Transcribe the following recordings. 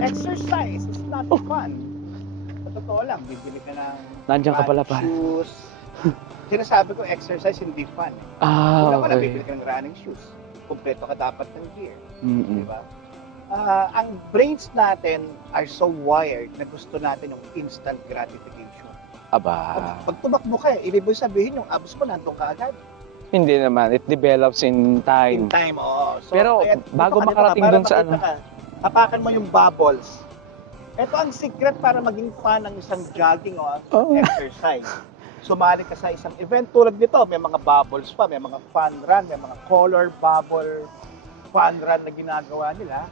Exercise is not fun. Sa totoo lang, bibili ka ng Nandiyan ka pala, running shoes. Sinasabi ko, exercise hindi fun. Ah, Una okay. bibili ka ng running shoes. Kumpleto ka dapat ng gear. Mm-mm. Di ba? Ang brains natin are so wired na gusto natin yung instant gratification. Aba, Pag tumakbo ka, ibig sabihin yung abs mo nandun ka agad. hindi naman. It develops in In time. time, oo. So, Pero kaya bago dito ka, makarating para dun sa makita ka, hapakan mo yung bubbles. Ito ang secret para maging fan ng isang jogging o Oh. exercise. Sumali ka sa isang event tulad nito, may mga bubbles pa, may mga fun run, may mga color bubble fun run na ginagawa nila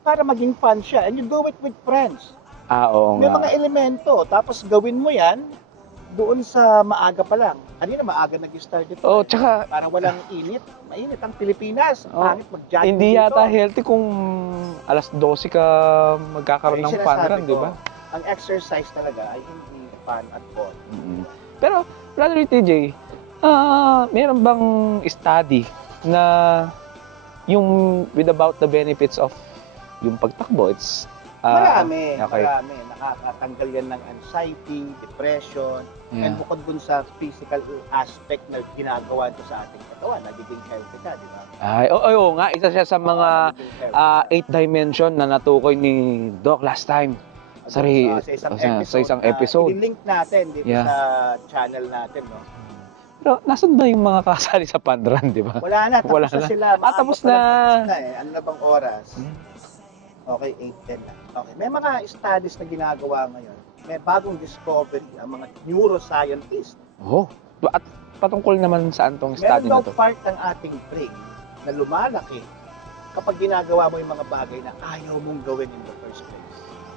para maging fun siya. And you do it with friends. Oo May nga. mga elemento, tapos gawin mo yan doon sa maaga pa lang. Kanina maaga nag-start ito. Oh, tsaka Para walang init. Mainit ang Pilipinas. Oh, Pangit mag-jogging hindi dito. yata healthy kung alas 12 ka magkakaroon Ay, ng sinasabi fun run, ko, di ba? Ang exercise talaga ay hindi fun at all. Pero, Brother TJ, meron bang study na yung with about the benefits of yung pagtakbo? It's Marami. okay. Nakakatanggal yan ng anxiety, depression, and Yeah. bukod dun sa physical aspect na ginagawa ito sa ating katawan, nagiging healthy ka, di ba? Ay, oo nga, isa siya sa mga Nagiging healthy ka. 8 dimension na natukoy ni Doc last time. Sorry, sa isang episode. I-link natin dito Yeah. sa channel natin, no? Pero nasan ba yung mga kasali sa fun run, di ba? Wala na, tapos Wala na na. sila. Maaga Tapos pa lang, na. tapos na eh. Ano na bang oras? Hmm. Okay, 8:10 na. Okay, may mga studies na ginagawa ngayon. May bagong discovery ang mga neuroscientists. Oh, at patungkol naman saan tong Meron study daw na to? part ng ating brain na lumalaki kapag ginagawa mo yung mga bagay na ayaw mong gawin in the first place.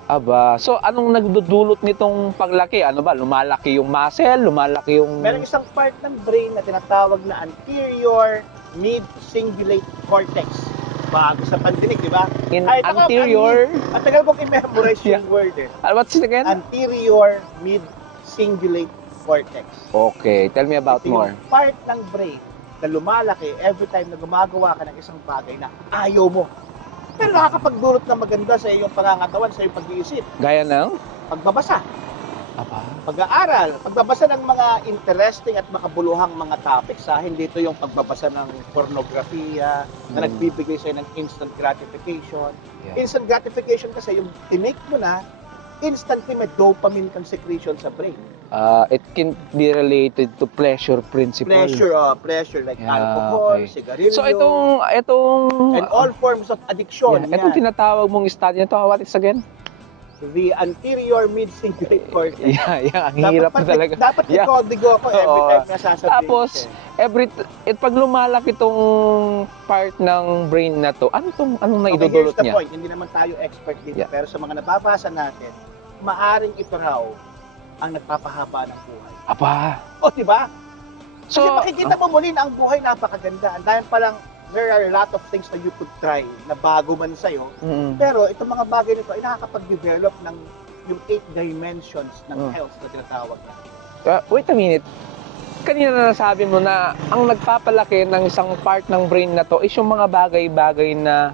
Aba, so anong nagdudulot nitong paglaki? Ano ba? Lumalaki yung muscle? Lumalaki yung... Meron isang part ng brain na tinatawag na anterior mid-cingulate cortex. Bago sa pandinig, di ba? In Ay, nako, anterior... At tagal kong i-memorize Yeah. yung word eh. What's it again? Anterior mid-cingulate cortex. Okay, tell me about Ito more. yung part ng brain na lumalaki every time na gumagawa ka ng isang bagay na ayaw mo. Pero nakakapagdulot na maganda sa iyong pangangatawan, sa iyong pag-iisip. Gaya ng... Pagbabasa, Aba, pag-aaral, pagbabasa ng mga interesting at makabuluhang mga topics. Hindi ito yung pagbabasa ng pornografiya na nagbibigay sa'yo ng instant gratification. yeah. Instant gratification kasi yung tinake mo na, instantly may dopamine kang secretion sa brain. It can be related to pleasure principle. Pleasure like Yeah, alcohol, okay. sigarilyo, So itong and all forms of addiction. yeah, itong yan. tinatawag mong study na to, what is again? The anterior mid-cingulate cortex. Yeah, ang hirap na talaga. Dapat Yeah. ikodigo ako every Oo. time na sasabihin. Tapos, pag lumalaki itong part ng brain na to, anong naidudulot here's the niya? point. Hindi naman tayo expert dito. Yeah. Pero sa mga nababasa natin, maaring ito raw ang nagpapahaba ng buhay. Aba. O, di ba? Kasi So, makikita mo muli na ang buhay napakaganda. Ang dahil palang, there are a lot of things that you could try na bago man sa'yo. Pero itong mga bagay nito ay nakakapag-develop ng yung 8 dimensions ng health na tinatawag na. Wait a minute. Kanina na nasabi mo na ang nagpapalaki ng isang part ng brain na to is yung mga bagay-bagay na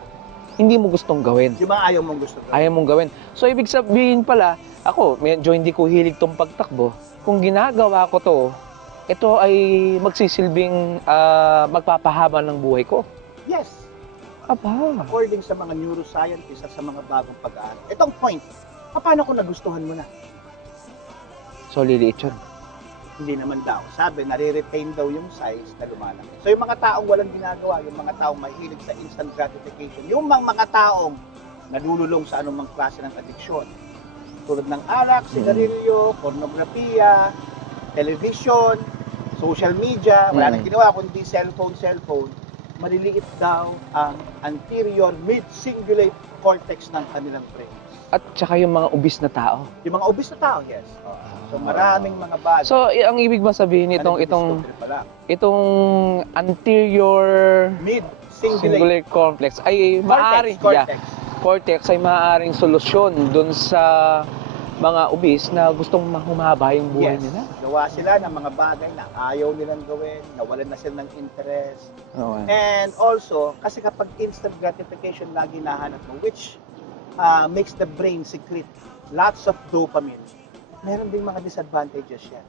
hindi mo gustong gawin. Yung mga ayaw mong gusto gawin. Ayaw mong gawin. So, ibig sabihin pala, ako, medyo hindi ko hilig tong pagtakbo. Kung ginagawa ko to, ito ay magsisilbing magpapahaba ng buhay ko. Yes. Aba. According sa mga neuroscientists at sa mga bagong pag-aaral. Itong point, paano kung nagustuhan mo na? So, liliit yun. Hindi naman daw. Sabi, nare-retain daw yung size na lumalaki. So yung mga taong walang ginagawa, yung mga taong mahilig sa instant gratification, yung mga taong nalululong sa anumang klase ng addiksyon, tulad ng alak, sigarilyo, pornografiya, television, social media, wala nang ginawa kundi cellphone, maliliit daw ang anterior mid-cingulate cortex ng kanilang brain. At saka yung mga obese na tao. Yung mga obese na tao, yes. So maraming mga bagay. So, ang ibig ba sabihin itong anterior mid-cingulate singular complex ay maaari. cortex. Cortex ay maaaring solusyon dun sa mga obese na gustong humaba yung buhay Yes, nila. gawa sila ng mga bagay na ayaw nilang gawin, nawalan na sila ng interest. Oo. And also, kasi kapag instant gratification lagi nahanap mo, which makes the brain secrete lots of dopamine, meron ding mga disadvantages yan.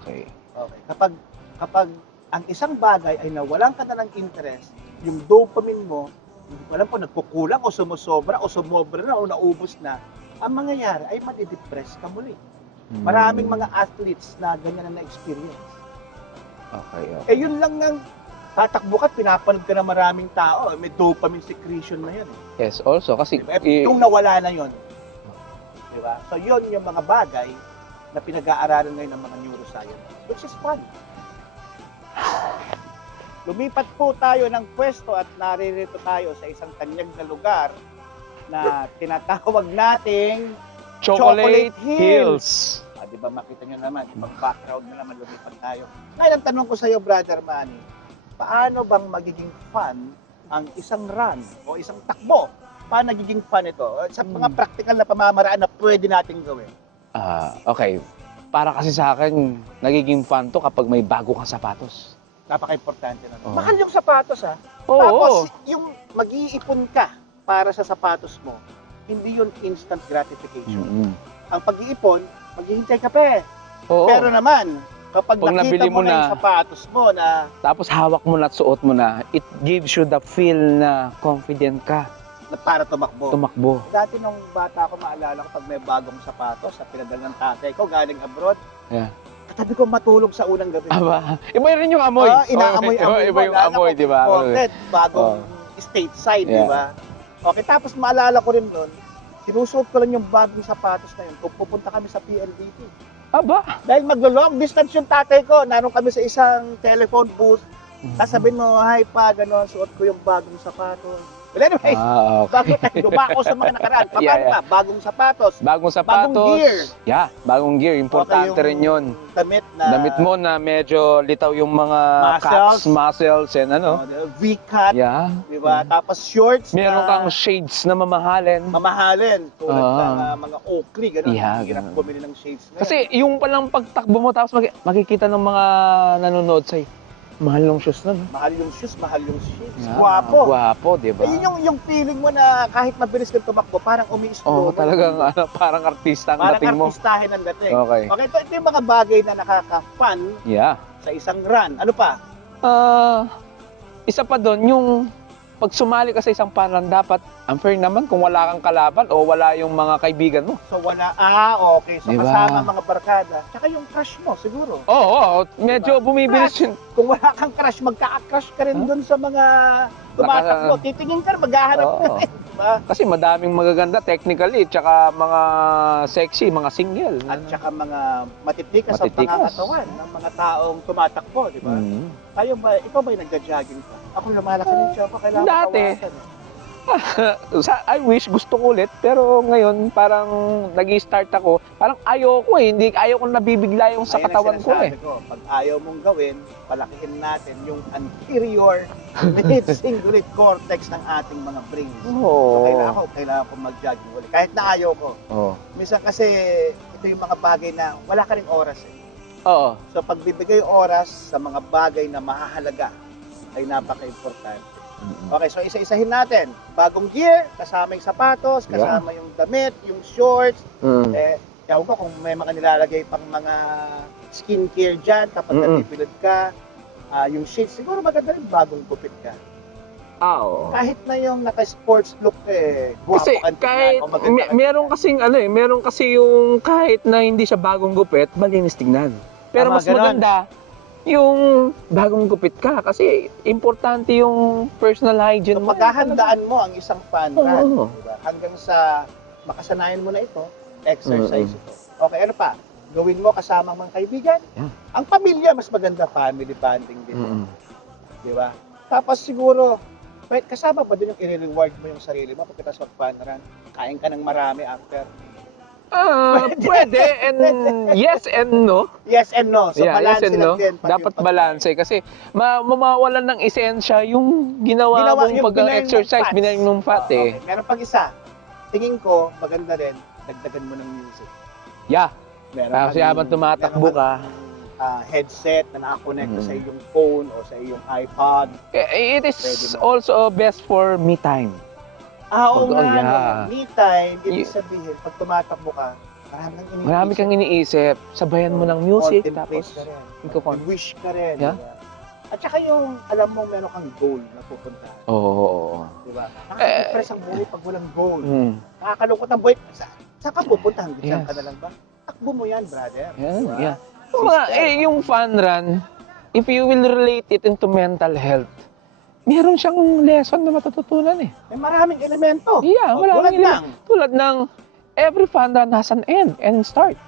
Okay. Okay. Kapag ang isang bagay ay nawalan ka na ng interest, yung dopamine mo, hindi ko alam kung nagkukulang o sumusobra o sumobra na o naubos na, ang mangyayari ay madidepress ka muli. Maraming mga athletes na ganyan na na-experience. Okay. Eh yun lang nang tatakbo ka, pinapanood ka na maraming tao, may dopamine secretion na yan. Yes, also kasi Diba? Yung nawala na yun. Diba? So yun yung mga bagay na pinag-aaralan ngayon ng mga neuroscience, which is fun. Lumipat po tayo ng pwesto at naririto tayo sa isang tanyag na lugar na tinatawag nating Chocolate Chocolate Hills. di ba makita nyo naman, ibang background na naman, lumipat tayo. Ngayon ang tanong ko sa iyo, Brother Manny, paano bang magiging fun ang isang run o isang takbo? Paano nagiging fun ito? Sa mga practical na pamamaraan na pwede nating gawin. Okay. Para kasi sa akin, nagiging fun to kapag may bago kang sapatos. Napaka-importante na. Oo. Mahal yung sapatos ha. Oo. Tapos yung mag-iipon ka para sa sapatos mo, hindi yun instant gratification. Mm-mm. Ang pag-iipon, maghihintay ka pa eh. Oo. Pero naman, kapag Pag nakita nabili mo mo na na, yung sapatos mo na tapos hawak mo na at suot mo na, it gives you the feel na confident ka para tumakbo. tumakbo. Dati nung bata ako, maalala ko pag may bagong sapatos sa pinadala ng tatay ko galing abroad, Yeah. katabi ko matulog sa unang gabi. Aba, iba rin yung amoy. Inaamoy-amoy Iba yung amoy, di ba? Imported, bagong stateside, di Yeah. ba? Okay, tapos maalala ko rin nun, sinusuot ko lang yung bagong sapatos na yun kung pupunta kami sa PLDT. Aba. Dahil maglo-long distance yung tatay ko, naroon kami sa isang telephone booth, sasabihin mo, hi pa, gano'n, suot ko yung bagong sapatos. But anyways, Okay. bago tayo dumako sa mga nakaraan, paano Yeah. pa? Bagong sapatos, Bagong sapatos. Bagong gear. Yeah, bagong gear. Importante okay, rin yun. Damit na Damit mo na medyo litaw yung mga Muscles. muscles and ano. V-cut, Yeah. di ba? Tapos shorts Meron na kang shades na mamahalin. mamahalin, tulad ng mga Oakley, gano'n. Yeah, Hirap ganun. bumili ng shades ngayon. Kasi yung palang pagtakbo mo tapos makikita ng mga nanonood sa'yo, mahal yung shoes na. No? mahal yung shoes, mahal yung shades. Yeah, Guwapo. Guwapo, di ba? Eh, yun yung feeling mo na kahit mabilis kang tumakbo, parang umi-slow. Oo, talagang parang artista ang parang dating mo. artistahin ang dating. Okay. Okay, ito yung mga bagay na nakaka-fun Yeah. sa isang run. Ano pa? Isa pa doon, yung pag sumali ka sa isang paran, dapat unfair naman kung wala kang kalaban o wala yung mga kaibigan mo. So wala, okay. So Diba? kasama mga barkada. Tsaka yung crush mo, siguro. Oo, medyo bumibilis yun. Kung wala kang crush, magka-crush ka rin dun sa mga tumatakbo. Titingin ka, maghahanap ka Oo. rin. Diba? Kasi madaming magaganda technically, tsaka mga sexy, mga single. At tsaka mga matitikas ang Matitikas. pangangatawan ng mga taong tumatakbo, di ba? Mm. Tayo ba, ikaw ba yung nagja-jogging ka? Ako lumalaki rin siya, kailangan Dati. kawasan. I wish, gusto ko ulit, pero ngayon parang nag-start ako, parang ayoko ayaw ko nabibigla yung sa Ayan ang katawan ko sinasabi ko, pag ayaw mong gawin, palakihin natin yung anterior mid-cingulate cortex ng ating mga brains. So, Oo. kailangan ko mag-jogging ulit. Kahit na ayaw ko. Oo. Minsan kasi, ito yung mga bagay na wala ka rin oras eh. Oo. So pagbibigay oras sa mga bagay na mahahalaga ay napaka-importante. Okay, so isa-isahin natin. Bagong gear, kasama yung sapatos, kasama yung damit, yung shorts. Mm. Ewan ko kung may mga nilalagay pang mga skincare dyan kapag nagpipilod ka. Yung shades, siguro maganda rin bagong gupit ka. Oo. Kahit na yung naka-sports look guwapo Kasi kang tingnan kahit o maganda kang meron tingnan. kasing meron kasi yung kahit na hindi siya bagong gupit, malinis tingnan. Pero Tama, mas ganon. maganda yung bagong gupit ka kasi importante yung personal hygiene So mo. paghahandaan mo ang isang fun run, Oo. diba? Hanggang sa makasanayan mo na ito, exercise ito. Okay, ano pa? Gawin mo kasama ang mga kaibigan. Yeah. Ang pamilya, mas maganda family bonding din. Mm-mm. Di ba? Tapos siguro, kasama ba din yung i-reward mo yung sarili mo pagkatapos mag-fun run? Kain ka ng marami after. Pwede and yes and no. Yes and no. So, Yeah, yes balance and no. lang din. pati Dapat yung balance kasi mamawalan ng esensya yung ginawa mong yung binayang pag-exercise, mong fats. binayang mong fat Okay. eh. Meron pang isa. tingin ko, maganda rin, dagdagan mo ng music. Yeah. Meron Kasi habang tumatakbo ka, headset na nakakonect Mm. sa iyong phone o sa iyong iPod. it is Pwede mo. also best for me time. Oo Oh, nga, yeah. no. Me time, ibig Y- sabihin, pag tumatakbo ka, Marami kang iniisip. Sabayan mo ng music, Contemplate tapos ka rin. iko-con- Wish ka rin. Yeah. Diba? At saka yung, alam mo, meron kang goal na pupuntahan. Oo. Diba? Nakaka-depress ang buhay pag walang goal. Mm. Nakakalungkot ang buhay. Saan ka pupunta? Hanggang saan Yes. ka na lang ba? Takbo mo yan, brother. Yan, Diba? yeah. Yung fun run, if you will relate it into mental health, meron siyang lesson na matututunan eh. May maraming elemento. Yeah, O, maraming tulad ng, Tulad ng every fun run has an end and start.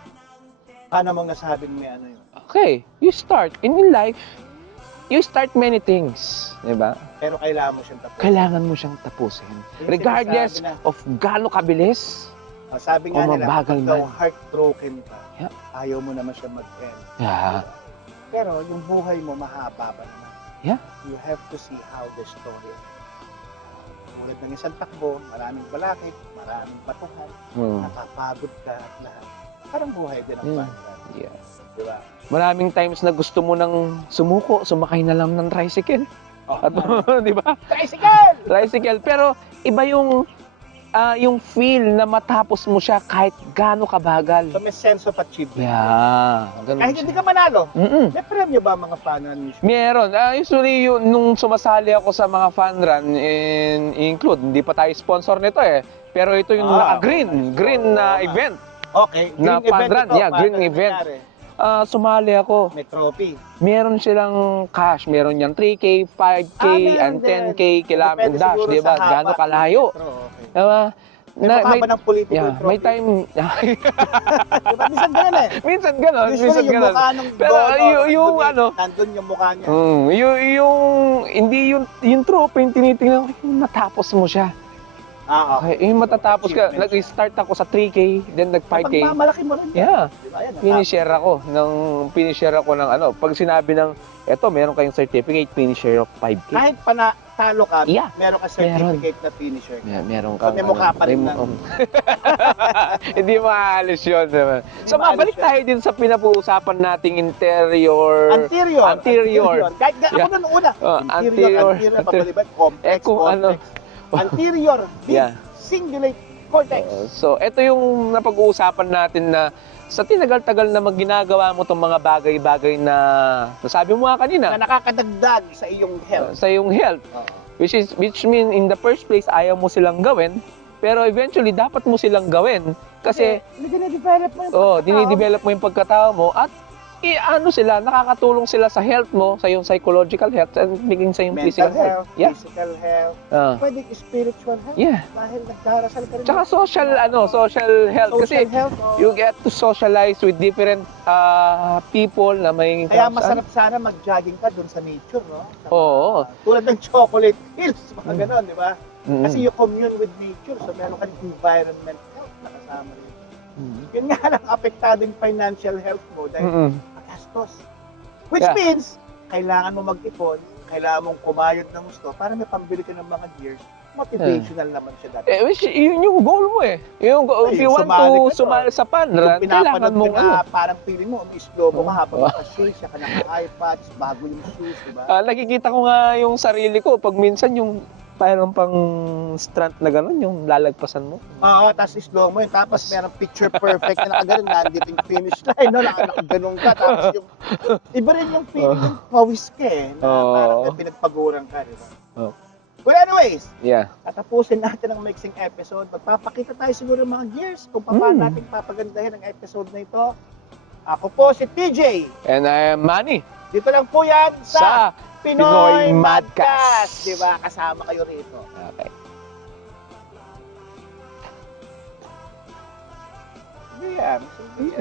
paano mo nasabing may ano yun? Okay, you start. In life, you start many things. Diba? Pero kailangan mo siyang tapusin. Kailangan mo siyang tapusin. Yung Regardless sinasabi of gaano kabilis. sabi nga o nila, mabagal kapag daw man. heartbroken ka, Yeah. ayaw mo naman siya mag-end. Yeah. Pero yung buhay mo, mahaba pa naman. Yeah. You have to see how the story ends. Tulad ng isang takbo, maraming balakid, maraming batuhan, Hmm. nakapagod ka at lahat. Parang buhay din ang Hmm. pandan. Yeah. Diba? Maraming times na gusto mo nang sumuko, sumakay na lang ng tricycle. Oh, At, di ba? tricycle! Tricycle. Pero iba yung feel na matapos mo siya kahit gaano kabagal. So may sense of achievement. Yeah. Ganun Kahit siya. hindi ka manalo, Mm-mm. may premyo ba ang mga panan mismo? Meron. Usually, nung sumasali ako sa mga fun run, include, hindi pa tayo sponsor nito eh. Pero ito yung naka-green. Green na event. Okay, green Na event fun run. ito. Yeah, green Paano event. nangyari? Sumali ako. May trophy. Meron silang cash. Meron yan 3K, 5K, Meron and din. 10K kilometer Depende dash. siguro Di ba? sa haba Gaano ng kalayo. metro, okay. Diba? May mukha ba ng politiko Yeah, yung trophy? may time. Diba? Minsan ganun eh. minsan ganon. Usually Minsan yung ganon. mukha ng Pero yung nandun ano, nandun yung mukha niya. hindi yung trophy yung tinitingnan ko, yung matapos mo siya. Okay, yung matatapos ka, Achievement nag-start ako sa 3K, then nag-5K. Pagmamalaki mo rin. Yeah. Diba? Yan, Finisher ako ng ano, pag sinabi ng, eto, meron kayong certificate, finisher of 5K. kahit pa na talo ka, Yeah. meron ka certificate na finisher. Yeah, meron So, kang may mukha pa rin Hindi maaalis yun. Diba? So, maalis mabalik yun. tayo din sa pinag-uusapan nating interior. Anterior. Kahit ako Yeah. nun una. Anterior. Pagkalibat, complex, kung ano. Anterior, big, Yeah. cingulate cortex. So, ito yung napag-uusapan natin na sa tinagal-tagal na ginagawa mo itong mga bagay-bagay na nasabi mo nga kanina, Na nakakadagdag sa iyong health. sa iyong health. Which mean in the first place, ayaw mo silang gawin, pero eventually, dapat mo silang gawin. Kasi, dinidevelop mo yung dinidevelop mo yung pagkatao mo at nakakatulong sila sa health mo, sa yung psychological health, and biging sa yung mental physical health. health, Yeah. physical health, Ah. pwede spiritual health. Yeah. Dahil nagdarasal ka rin. Tsaka social health. Kasi, Social health. you get to socialize with different people na may Kaya masarap sana mag-jogging ka dun sa nature, no? Sa Oo. tulad ng chocolate hills, mga ganon, di ba? Mm. Kasi you commune with nature, so meron ka rin environment health na kasama rin. Yun nga lang, apektado yung financial health mo dahil Mm-mm. magastos. Which Yeah. means, kailangan mo mag-ipon, kailangan mong kumayod ng gusto para may pambili ka ng mga gears. Motivational naman siya dati. Which, yun yung goal mo eh. If you want to sumali sa panran, kailangan mong Parang feeling mo, slow mo ka habang naka-shake, siya ka naka-iPad, bago yung shoes, di ba? nakikita ko nga yung sarili ko pag minsan yung parang pang strand na gano'n, yung lalagpasan mo. Oo, tapos slow mo yun. Tapos merong picture perfect na nakaganon, nandito yung finish line, no? Nakaganon ka. Tapos yung, iba rin yung feeling yung pawis ka eh, na parang pinagpaguran ka, di ba? Oh. Well, anyways, Yeah. tatapusin natin ang mixing episode. Magpapakita tayo siguro ng mga gears kung paano natin papagandahin ang episode na ito. Ako po si TJ. And I am Manny. Dito lang po yan sa Pinoy Pinoy Madcast. Madcast. Di ba? Kasama kayo rito. Okay. Yeah.